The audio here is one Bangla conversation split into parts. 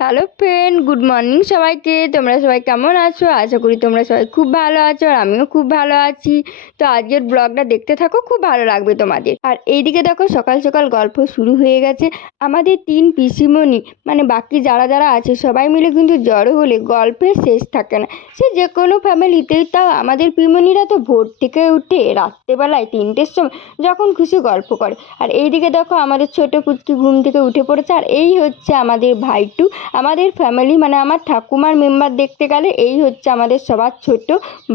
হ্যালো ফ্রেন্ড গুড মর্নিং সবাইকে। তোমরা সবাই কেমন আছো? আশা করি তোমরা সবাই খুব ভালো আছো আর আমিও খুব ভালো আছি। তো আজকের ব্লগটা দেখতে থাকো, খুব ভালো লাগবে তোমাদের। আর এইদিকে দেখো, সকাল সকাল গল্প শুরু হয়ে গেছে। আমাদের তিন পিসিমণি মানে বাকি যারা যারা আছে, সবাই মিলে কিন্তু জড়ো হলে গল্পের শেষ থাকে না। সে যে কোনো ফ্যামিলিতেই তাও আমাদের পিমণিরা তো ভোর থেকে উঠে রাত্রেবেলায় তিনটের সময় যখন খুশি গল্প করে। আর এইদিকে দেখো, আমাদের ছোট পুচকি ঘুম থেকে উঠে পড়েছে। আর এই হচ্ছে আমাদের ভাইটু। আমাদের ফ্যামিলি মানে আমার ঠাকুমার মেম্বার দেখতে গেলে এই হচ্ছে আমাদের সবার ছোট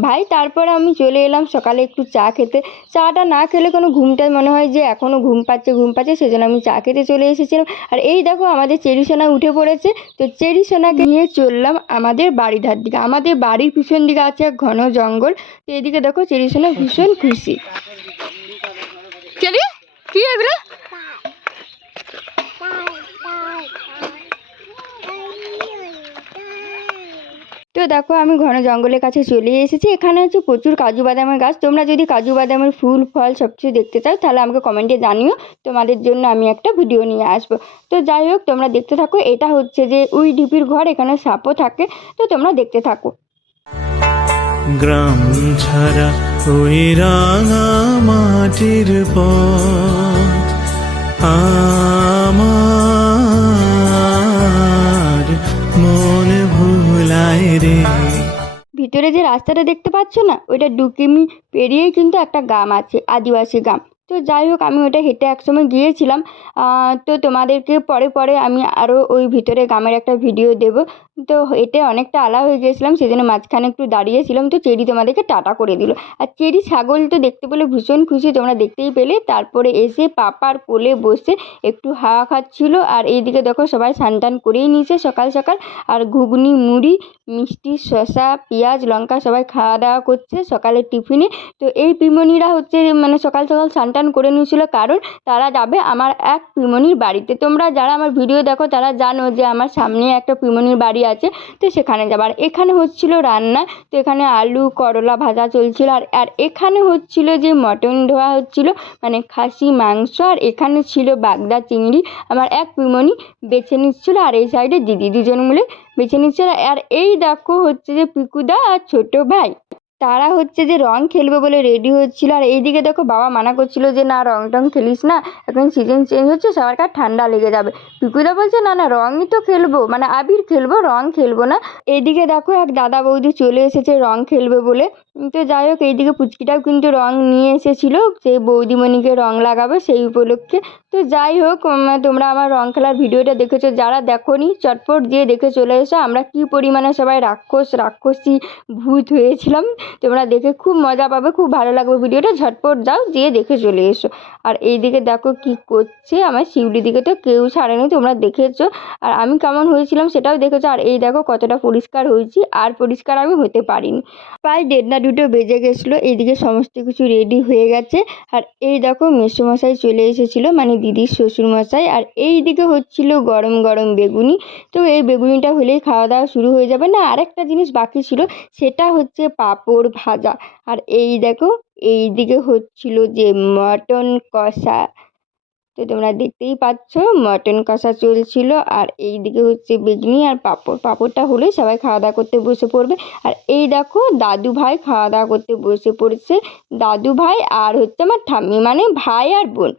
ভাই। তারপর আমি চলে এলাম সকালে একটু চা খেতে। চাটা না খেলে কোনো ঘুমটা মনে হয় যে এখনও ঘুম পাচ্ছে ঘুম পাচ্ছে, সেজন্য আমি চা খেতে চলে এসেছিলাম। আর এই দেখো আমাদের চেরিসোনা উঠে পড়েছে। তো চেরিসোনাকে নিয়ে চললাম আমাদের বাড়ি ধার দিকে। আমাদের বাড়ির পিছন দিকে আছে এক ঘন জঙ্গল। তো এদিকে দেখো চেরিসোনা ভীষণ খুশি। চেরি কি এগুলো দেখো, আমি ঘন জঙ্গলের কাছে চলে এসেছি। এখানে হচ্ছে প্রচুর কাজু বাদামের গাছ। তোমরা যদি কাজু বাদামের ফুল, ফল সব কিছু দেখতে চাও, তাহলে আমাকে কমেন্টে জানিও। তোমাদের জন্য আমি একটা ভিডিও নিয়ে আসব। তো যাই হোক, তোমরা দেখতে থাকো। এটা হচ্ছে যে উই ঢিপির ঘর, এখানে সাপও থাকে। তো তোমরা দেখতে থাকো। গ্রাম ছাড়া ওই রাঙা মাটির পথ। আমার ভিতরে যে রাস্তাটা দেখতে পাচ্ছ না, ওইটা ডুকিমি পেরিয়েই কিন্তু একটা গ্রাম আছে, আদিবাসী গ্রাম। তো যাই হোক, আমি ওটা হেঁটে একসময় গিয়েছিলাম। তো তোমাদেরকে পরে পরে আমি আরও ওই ভিতরে গ্রামের একটা ভিডিও দেবো। তো হেঁটে অনেকটা আলা হয়ে গিয়েছিলাম সেই জন্য মাঝখানে একটু দাঁড়িয়েছিলাম, তো চেরি তোমাদেরকে টাটা করে দিল। আর চেরি ছাগল তো দেখতে পেলে ভীষণ খুশি, তোমরা দেখতেই পেলে। তারপরে এসে পাপার কোলে বসে একটু হাওয়া খাচ্ছিল, আর এইদিকে দেখো সবাই টান করেই নিয়েছে সকাল সকাল। আর ঘুগনি, মুড়ি, মিষ্টি, শসা, পেঁয়াজ, লঙ্কা সবাই খাওয়া দাওয়া করছে সকালের টিফিনে। তো এই পিমনিরা হচ্ছে মানে সকাল সকাল টান করে নিয়েছিল, কারণ তারা যাবে আমার এক পিমনির বাড়িতে। তোমরা যারা আমার ভিডিও দেখো, তারা জানো যে আমার সামনে একটা পিমনির বাড়ি আছে, তো সেখানে যাবার এখানে হচ্ছিল রান্না, তো এখানে আলু, করলা ভাজা চলছিল। আর আর এখানে হচ্ছিল যে মটন ধোয়া হচ্ছিল মানে খাসি, মাংস, আর এখানে ছিল বাগদা চিংড়ি। আমার এক পিমনি বেছে নিচ্ছিল, আর এই সাইডে দিদি দুজন মিলে বেছে নিচ্ছিল। আর এই দেখো হচ্ছে যে পিকুদা আর ছোট ভাই। তারা হচ্ছে যে রং খেলবে বলে রেডি হচ্ছিল। আর এইদিকে দেখো বাবা মানা করছিল যে, না রং টং খেলিস না, এখন সিজন চেঞ্জ হচ্ছে, সবার কার ঠান্ডা লেগে যাবে। পিকুদা বলছে, না না, রঙই তো খেলব মানে আবির খেলব, রং খেলব না। এদিকে দেখো এক দাদা বৌদি চলে এসেছে রং খেলবে বলে। তো যাই হোক, এইদিকে পুচকিটাও কিন্তু রং নিয়ে এসেছিল, সেই বৌদিমণিকে রং লাগাবে সেই উপলক্ষে। তো যাই হোক তোমরা আমার রং খেলার ভিডিওটা দেখেছ, যারা দেখোনি, চটপট দিয়ে দেখে চলে এসো। আমরা কী পরিমাণে সবাই রাক্ষস, রাক্ষসী ভূত হয়েছিলাম, তোমরা দেখে খুব মজা পাবে, খুব ভালো লাগবে ভিডিওটা। ঝটপট যাও দিয়ে দেখে চলে এসো। আর এইদিকে দেখো কি করছে আমার শিউলি দিকে, তো কেউ ছাড়েনি, তোমরা দেখেছ। আর আমি কেমন হয়েছিলাম সেটাও দেখেছ। আর এই দেখো কতটা পরিষ্কার হয়েছি, আর পরিষ্কার আমি হতে পারিনি। প্রায় দেড় না দুটো বেজে গেছিল, এইদিকে সমস্ত কিছু রেডি হয়ে গেছে। আর এই দেখো মেসোমশাই চলে এসেছিল মানে দিদির শ্বশুরমশাই। আর এই দিকে হচ্ছিল গরম গরম বেগুনি। তো এই বেগুনিটা হলেই খাওয়া দাওয়া শুরু হয়ে যাবে। না, আরেকটা জিনিস বাকি ছিল, সেটা হচ্ছে পাঁপড় ভাজা। আর এই দেখো এই দিকে হচ্ছিল যে মটন কষা। তো তোমরা দেখতেই পাচ্ছ মটন কষা চলছিল। আর এই দিকে হচ্ছে বেগনি আর পাঁপড়। পাঁপড়টা হলেই সবাই খাওয়া দাওয়া করতে বসে পড়বে। আর এই দেখো, দাদু ভাই খাওয়া দাওয়া করতে বসে পড়েছে। দাদু ভাই আর হচ্ছে আমার ঠাম্মি মানে ভাই আর বোন।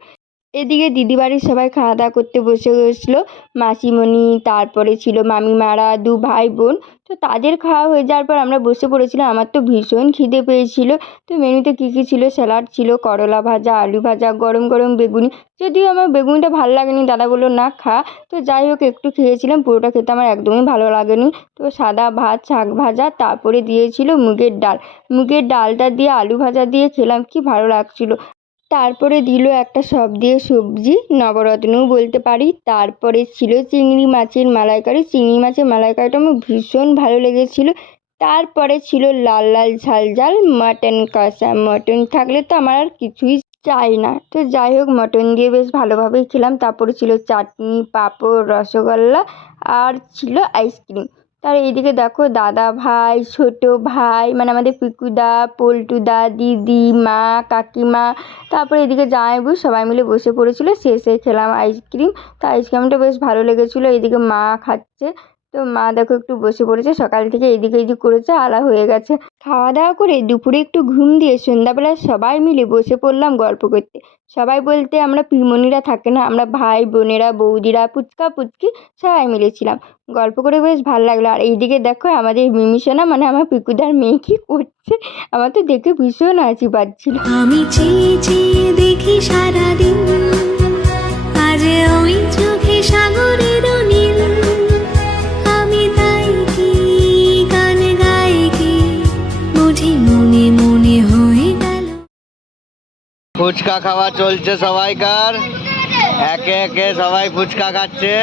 এদিকে দিদি বাড়ির সবাই খাওয়া দাওয়া করতে বসে গেছিল। মাসিমণি, তারপরে ছিল মামিমারা, দু ভাই বোন তো তাদের খাওয়া হয়ে যাওয়ার পর আমরা বসে পড়েছিলাম। আমার তো ভীষণ খিদে পেয়েছিল। তো মেনুতে কী কী ছিল? স্যালাড ছিল, করলা ভাজা, আলু ভাজা, গরম গরম বেগুনি। যদিও আমার বেগুনিটা ভালো লাগেনি, দাদা বলল, না, খা। তো যাই হোক, একটু খেয়েছিলাম। পুরোটা খেতে আমার একদমই ভালো লাগেনি। তো সাদা ভাত, শাক ভাজা, তারপরে দিয়েছিল মুগের ডাল। মুগের ডালটা দিয়ে আলু ভাজা দিয়ে খেলাম। কি ভালো লাগছিল। তারপরে দিল একটা সব দিয়ে সবজি। নবরত্নও বলতে পারি। তারপরে ছিল চিংড়ি মাছের মালাইকারি। চিংড়ি মাছের মালাইকারিটা আমার ভীষণ ভালো লেগেছিলো। তারপরে ছিল লাল লাল ঝাল ঝাল, মাটন কষা। মটন থাকলে তো আমার আর কিছুই চাই না। তো যাই হোক, মটন দিয়ে বেশ ভালোভাবেই খেলাম। তারপরে ছিল চাটনি, পাঁপড়, রসগোল্লা আর ছিল আইসক্রিম তার এইদিকে দেখো দাদা ভাই, ছোট ভাই মানে আমাদের পিকুদা, পল্টুদা, দিদি, মা, কাকিমা, তারপরে এদিকে জামাইবু সবাই মিলে বসে পড়েছিল শেষে খেলাম আইসক্রিম তো আইসক্রিমটা বেশ ভালো লেগেছিলো, এদিকে মা খাচ্ছে। তো মা দেখো একটু বসে পড়েছে, সকাল থেকে এদিক এদিক করেছে, আলা হয়ে গেছে। খাওয়া দাওয়া করে দুপুরে একটু ঘুম দিয়ে সন্ধ্যাবেলা সবাই মিলে বসে পড়লাম গল্প করতে। সবাই বলতে আমরা পিমনিরা থাকে না, আমরা ভাই বোনেরা, বৌদিরা, পুচকা, পুচকি সবাই মিলেছিলাম গল্প করে বেশ ভালো লাগল। আর এইদিকে দেখো আমাদের মিমিসোনা মানে আমার পিকুদার মেয়ে কি করছে? আমার তো দেখে ভীষণ হাসি পাচ্ছিল আমি দেখি সারাদিন, আজ ওই চোখে সাগরের বুঝি মনে মনে হয়ে গেল। ফুচকা খাওয়া চলছে সবাইকার। একে একে সবাই ফুচকা খাচ্ছে।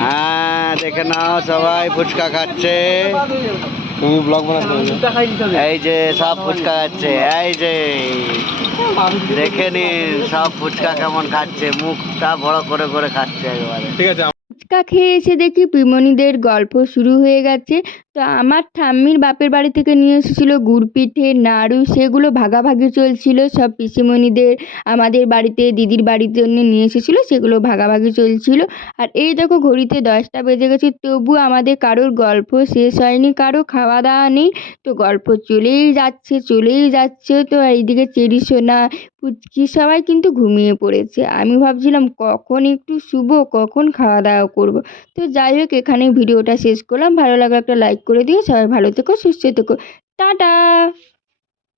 হ্যাঁ দেখে নাও সবাই ফুচকা খাচ্ছে। তুমি ব্লগ এই যে সব ফুচকা খাচ্ছে এই যে। দেখে নিন সব ফুচকা কেমন খাচ্ছে মুখটা বড় করে করে খাচ্ছে একেবারে। ফুচকা খেয়ে এসে দেখি পিমনিদের গল্প শুরু হয়ে গেছে। তো আমার ঠাম্মির বাপের বাড়ি থেকে নিয়ে এসেছিল গুড় পিঠে নাড়ু, সেগুলো ভাগাভাগি চলছিল, সব পিসিমণিদের, আমাদের বাড়িতে, দিদির বাড়ির জন্য নিয়ে এসেছিল, সেগুলো ভাগাভাগি চলছিল। আর এই দেখো ঘড়িতে দশটা বেজে গেছে, তবু আমাদের কারোর গল্প শেষ হয়নি, কারও খাওয়া দাওয়া নেই, তো গল্প চলেই যাচ্ছে চলেই যাচ্ছে, তো এইদিকে চেরি সোনা, পুচকি সবাই কিন্তু ঘুমিয়ে পড়েছে। আমি ভাবছিলাম কখন একটু শুভ কখন খাওয়া দাওয়া করব। তো যাই হোক এখানে ভিডিওটা শেষ করলাম, ভালো লাগলে একটা লাইক করে দিও। সবাই ভালো থেকো সুস্থ থেকো। টাটা!